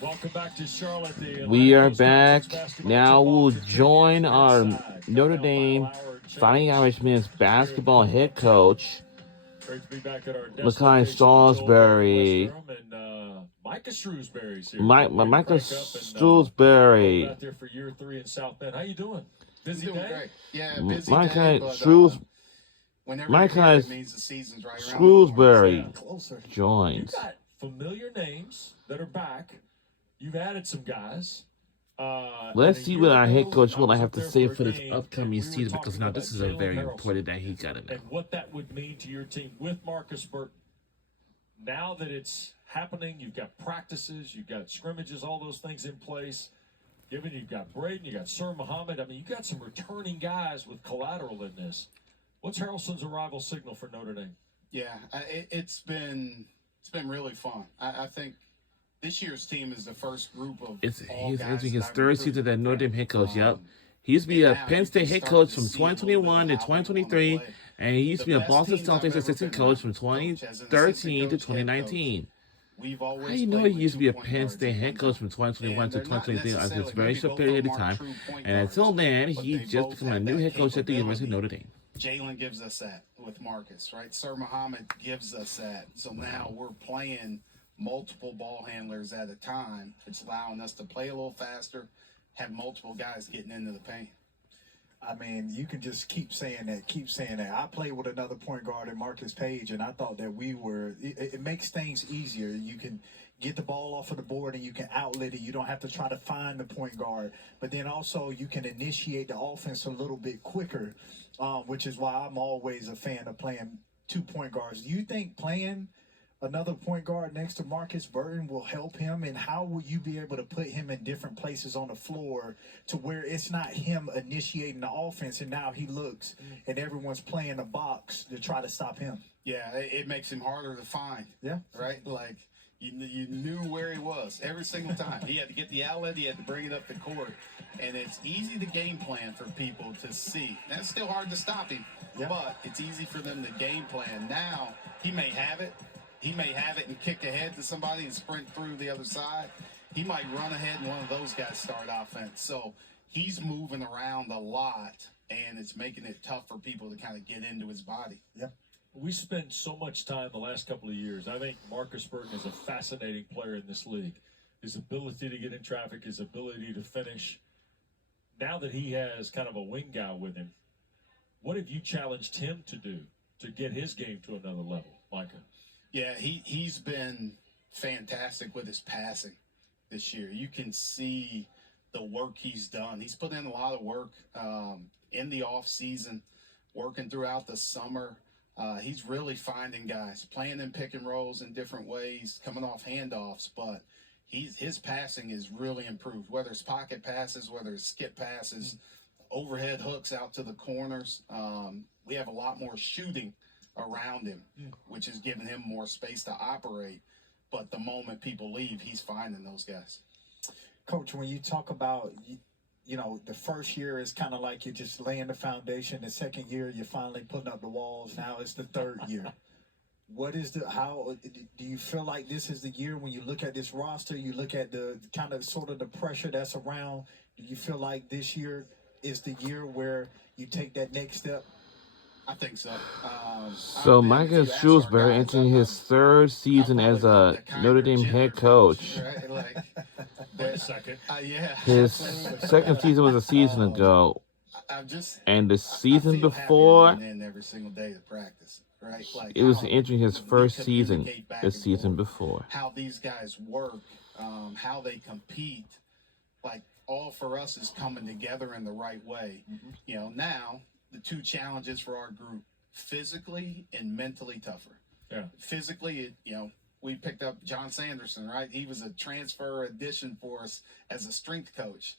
Welcome back to Charlotte. We are back. Now we'll join our Notre Dame Fighting Irishmen's basketball head coach, Great to be back at our Micah Shrewsberry. Shrewsberry. And Micah Shrewsberry's here. Micah Shrewsberry. Out there for year 3 in South Bend. How you doing? Busy doing day? Great. Yeah, busy Micah day, but whenever Micah it means the season's right around Shrewsberry closer. joins. You've got familiar names that are back. You've added some guys. Let's see what our head coach will have to say for this upcoming season, because now this is a very important that he got to know. And what that would mean to your team with Marcus Burton. Now that it's happening, you've got practices, you've got scrimmages, all those things in place. Given you've got Braden, you got Sir Muhammad. I mean, you've got some returning guys with collateral in this. What's Harrelson's arrival signal for Notre Dame? Yeah, it's been really fun. I think this year's team is the first group of he's entering his third season as Notre Dame head coach. Yep. He used to be a Penn State head coach from 2021 to 2023, and he used to be a Boston Celtics assistant coach from 2013 to 2019. How do you know he used to be a Penn State head coach from 2021 to 2023 at this very short period of time? And until then, he just became a new head coach at the University of Notre Dame. Jalen gives us that with Marcus, right? Sir Muhammad gives us that. So now we're playing multiple ball handlers at a time. It's allowing us to play a little faster, have multiple guys getting into the paint. I mean, you can just keep saying that. I played with another point guard in Marcus Page, and I thought that it makes things easier. You can get the ball off of the board and you can outlet it. You don't have to try to find the point guard. But then also you can initiate the offense a little bit quicker, which is why I'm always a fan of playing 2 point guards. Do you think playing another point guard next to Marcus Burton will help him, and how will you be able to put him in different places on the floor to where it's not him initiating the offense and now he looks and everyone's playing a box to try to stop him? Yeah, it makes him harder to find. Yeah. Right? Like, you knew where he was every single time. He had to get the outlet, he had to bring it up the court, and it's easy to game plan for people to see. That's still hard to stop him, but it's easy for them to game plan. Now, he may have it. He may have it and kick ahead to somebody and sprint through the other side. He might run ahead and one of those guys start offense. So he's moving around a lot, and it's making it tough for people to kind of get into his body. Yep. We spent so much time the last couple of years. I think Marcus Burton is a fascinating player in this league. His ability to get in traffic, his ability to finish. Now that he has kind of a wing guy with him, what have you challenged him to do to get his game to another level, Micah? Yeah, he's been fantastic with his passing this year. You can see the work he's done. He's put in a lot of work in the off season, working throughout the summer. He's really finding guys, playing in pick and rolls in different ways, coming off handoffs, but his passing is really improved, whether it's pocket passes, whether it's skip passes, overhead hooks out to the corners. We have a lot more shooting around him, which is giving him more space to operate. But the moment people leave, he's finding those guys. Coach, when you talk about, the first year is kind of like you're just laying the foundation. The second year, you're finally putting up the walls. Now it's the third year. How do you feel like this is the year when you look at this roster, you look at the kind of sort of the pressure that's around? Do you feel like this year is the year where you take that next step? I think so. So Micah Shrewsberry entering his third season as a Notre Dame head coach. Right? Like, wait a second. Yeah. His second season was a season ago, and the season before, every single day to practice. Right? Like it was entering his first season the season before. How these guys work, how they compete, like all for us is coming together in the right way. Now the two challenges for our group, physically and mentally tougher. Yeah. Physically, we picked up John Sanderson, right? He was a transfer addition for us as a strength coach.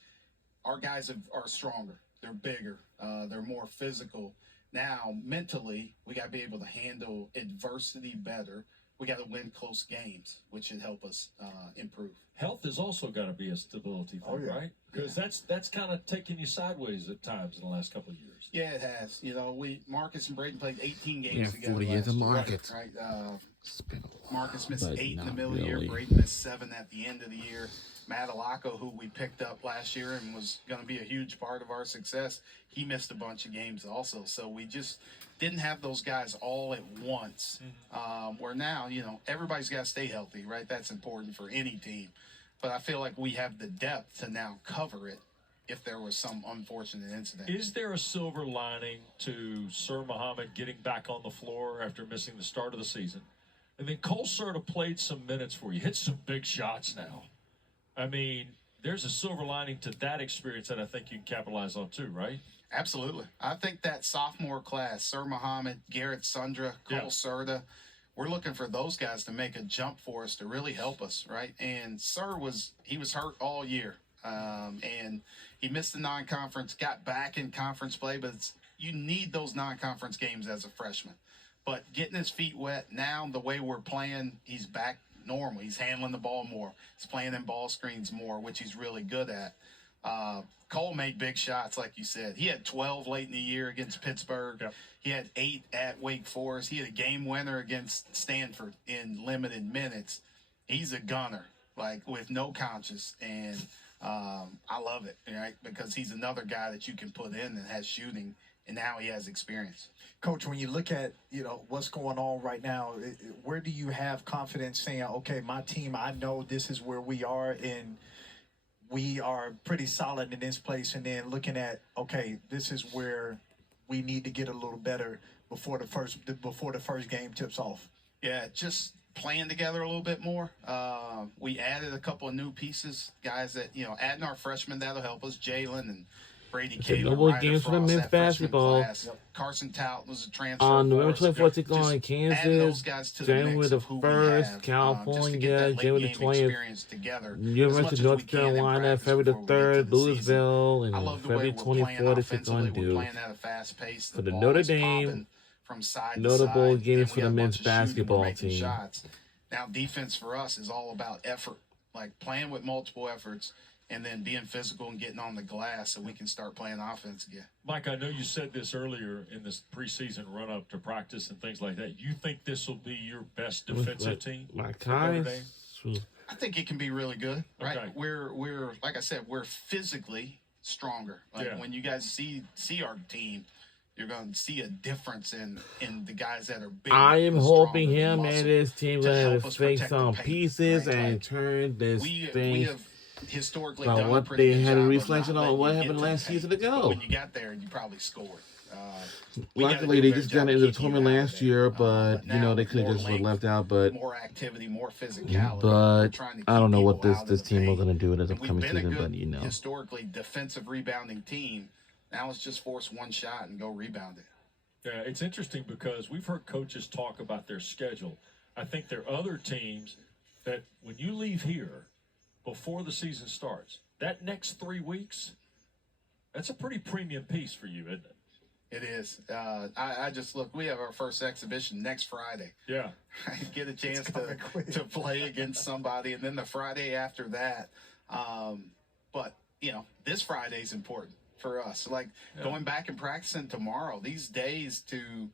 Our guys are stronger. They're bigger. They're more physical. Now, mentally, we got to be able to handle adversity better. We got to win close games, which should help us improve. Health has also got to be a stability thing, right? Because that's kind of taking you sideways at times in the last couple of years. Yeah, it has. Marcus and Braden played 18 games together. 40 years of Marcus. Right. It's been a while, Marcus missed but 8 in the not middle of the year. really. Braden missed 7 at the end of the year. Madalako, who we picked up last year and was going to be a huge part of our success, he missed a bunch of games also. So we just didn't have those guys all at once. Where now, everybody's got to stay healthy, right? That's important for any team. But I feel like we have the depth to now cover it if there was some unfortunate incident. Is there a silver lining to Sir Muhammad getting back on the floor after missing the start of the season? And then Cole Serta played some minutes for you, hit some big shots now. I mean, there's a silver lining to that experience that I think you can capitalize on too, right? Absolutely. I think that sophomore class, Sir Muhammad, Garrett Sundra, Cole Serta, we're looking for those guys to make a jump for us to really help us, right? And Sir was hurt all year. And he missed the non-conference, got back in conference play, but you need those non-conference games as a freshman. But getting his feet wet now, the way we're playing, he's back normal. He's handling the ball more. He's playing in ball screens more, which he's really good at. Cole made big shots, like you said. He had 12 late in the year against Pittsburgh. Yep. He had 8 at Wake Forest. He had a game winner against Stanford in limited minutes. He's a gunner, with no conscience. And I love it, right? Because he's another guy that you can put in that has shooting, and now he has experience. Coach, when you look at, what's going on right now, where do you have confidence saying, okay, my team, I know this is where we are, and we are pretty solid in this place, and then looking at, okay, this is where we need to get a little better before the first game tips off? Yeah, just playing together a little bit more. We added a couple of new pieces, guys that, adding our freshmen, that'll help us. Jalen and Brady Kaler, no more games for the men's basketball. Yep. Carson Tout was a transfer. On November 24th, they're going Kansas. January the 1st, California, January the 20th, University of North Carolina, February the 3rd, Louisville, and February 24th, they're going to do. For the Notre Dame, notable games for the men's basketball team. Now, defense for us is all about effort, playing with multiple efforts, and then being physical and getting on the glass so we can start playing offense again. Mike, I know you said this earlier in this preseason run-up to practice and things like that. You think this will be your best defensive team? I think it can be really good, right? Okay. We're like I said, we're physically stronger. When you guys see our team, you're going to see a difference in the guys that are big. I am hoping him and his team will fix some pieces and turn this thing. We have historically done what they had a reflection on what happened last season ago. When you got there, you probably scored. Luckily, they just got into the tournament last year, but they could have just left out. But more activity, more physicality. But I don't know what this team is going to do in this upcoming season. But historically defensive rebounding team. Now let's just force one shot and go rebound it. Yeah, it's interesting because we've heard coaches talk about their schedule. I think there are other teams that when you leave here before the season starts, that next 3 weeks, that's a pretty premium piece for you, isn't it? It is. I just look, we have our first exhibition next Friday. Yeah. I get a chance to play against somebody, and then the Friday after that. But, this Friday's important for us. Going back and practicing tomorrow, these days there's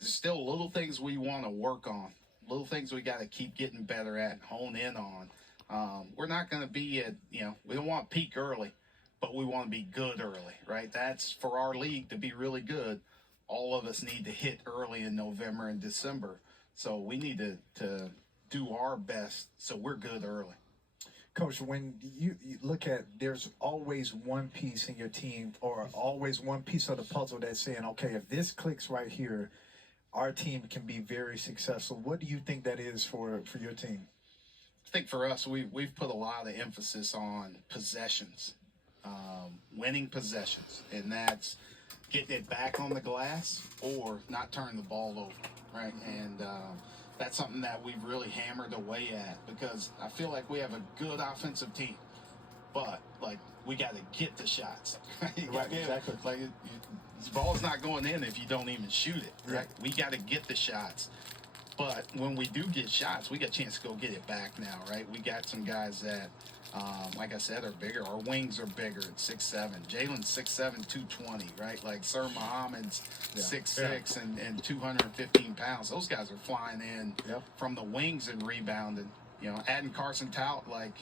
still little things we want to work on, little things we got to keep getting better at and hone in on. We're not going to be we don't want to peak early, but we want to be good early, right? That's for our league to be really good. All of us need to hit early in November and December. So we need to do our best so we're good early. Coach, when you look at, there's always one piece in your team or always one piece of the puzzle that's saying, okay, if this clicks right here, our team can be very successful. What do you think that is for your team? I think for us, we've put a lot of emphasis on possessions, winning possessions, and that's getting it back on the glass or not turning the ball over, right? And that's something that we've really hammered away at because I feel like we have a good offensive team, but we got to get the shots. Right, exactly. The ball's not going in if you don't even shoot it, right? We got to get the shots. But when we do get shots, we got a chance to go get it back now, right? We got some guys that, like I said, are bigger. Our wings are bigger at 6'7". Jalen's 6'7", 220, right? Like Sir Muhammad's 6'6" and 215 pounds. Those guys are flying in from the wings and rebounding. You know, adding Carson Tout, like,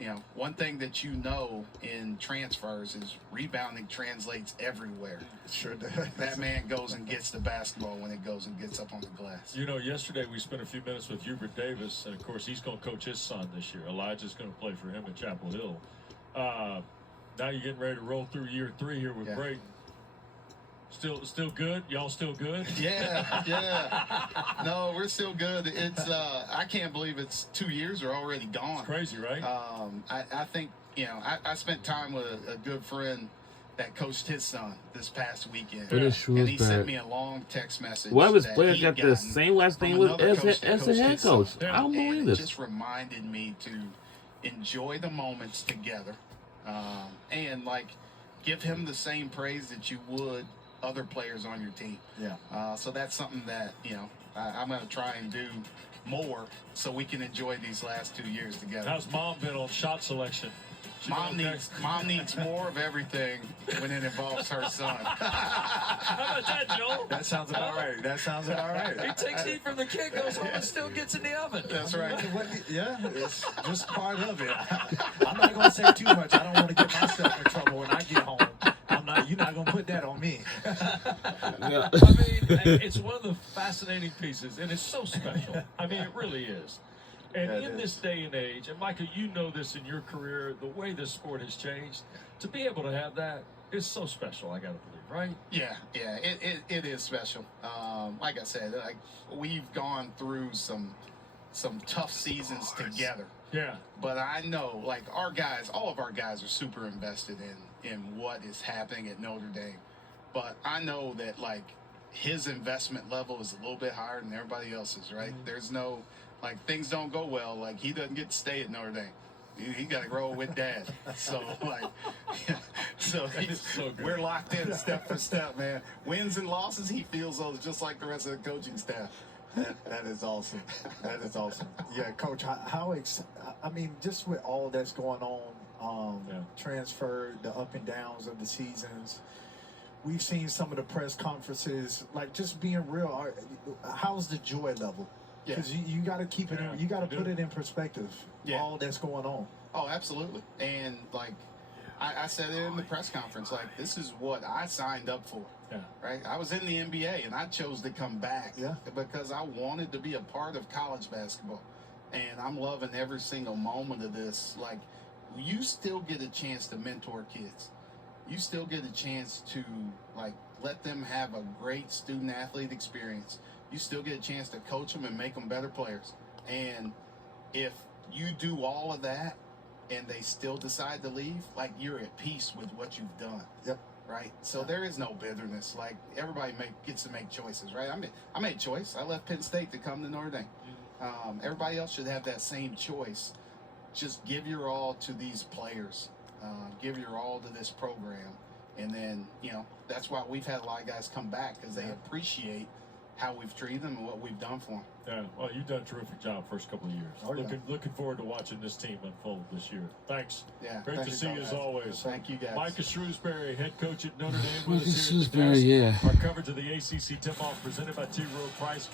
you know, one thing that you know in transfers is rebounding translates everywhere. Sure does. That man goes and gets the basketball when it goes and gets up on the glass. You know, yesterday we spent a few minutes with Hubert Davis, and of course he's going to coach his son this year. Elijah's going to play for him at Chapel Hill. Now you're getting ready to roll through year 3 here with Brayton. Still good? Y'all still good? Yeah. No, we're still good. It's I can't believe it's 2 years are already gone. It's crazy, right? I think, you know, I spent time with a good friend that coached his son this past weekend. And he sent me a long text message. One of his players got the same last name as the head coach. I don't believe this. It just reminded me to enjoy the moments together, and like give him the same praise that you would other players on your team. So that's something that, you know, I'm going to try and do more so we can enjoy these last 2 years together. How's mom been on shot selection? Mom needs more of everything when it involves her son. How about that, Joel? That sounds about right. That sounds about right. He takes heat from the kid, goes home, and still gets in the oven. That's right. Yeah, it's just part of it. I'm not going to say too much. I don't want to get myself in trouble when I get home. You're not going to put that on me. I mean, it's one of the fascinating pieces, and it's so special. I mean, it really is. And in this day and age, and Micah, you know this in your career, the way this sport has changed, to be able to have that is so special, I got to believe, right? Yeah, it is special. Like I said, like we've gone through some tough seasons together. Yeah. But I know, like, our guys, all of our guys are super invested in what is happening at Notre Dame. But I know that, like, his investment level is a little bit higher than everybody else's, right? There's no, like, things don't go well. Like, he doesn't get to stay at Notre Dame. He got to grow with dad. So, like, we're locked in step for step, man. Wins and losses, he feels those just like the rest of the coaching staff. That is awesome. That is awesome. Yeah, Coach, I mean, just with all that's going on, transfer, the up and downs of the seasons, we've seen some of the press conferences, like, just being real, how's the joy level? Because you got to keep it in, you got to put it in perspective, all that's going on. Oh, absolutely. And, like, I said it in the press conference, like, this is what I signed up for. Yeah. Right? I was in the NBA, and I chose to come back because I wanted to be a part of college basketball. And I'm loving every single moment of this. Like, you still get a chance to mentor kids. You still get a chance to, like, let them have a great student-athlete experience. You still get a chance to coach them and make them better players. And if you do all of that and they still decide to leave, like, you're at peace with what you've done. Right? So there is no bitterness. Like, everybody gets to make choices, right? I made a choice. I left Penn State to come to Notre Dame. Everybody else should have that same choice. Just give your all to these players. Give your all to this program. And then, you know, that's why we've had a lot of guys come back, because they appreciate how we've treated them and what we've done for them. Yeah, well, you've done a terrific job first couple of years. Looking forward to watching this team unfold this year. Thanks. Yeah, great to see you as always. Thank you, guys. Micah Shrewsberry, head coach at Notre Dame. Micah Shrewsberry, Our coverage of the ACC tip-off presented by T. Rowe Price.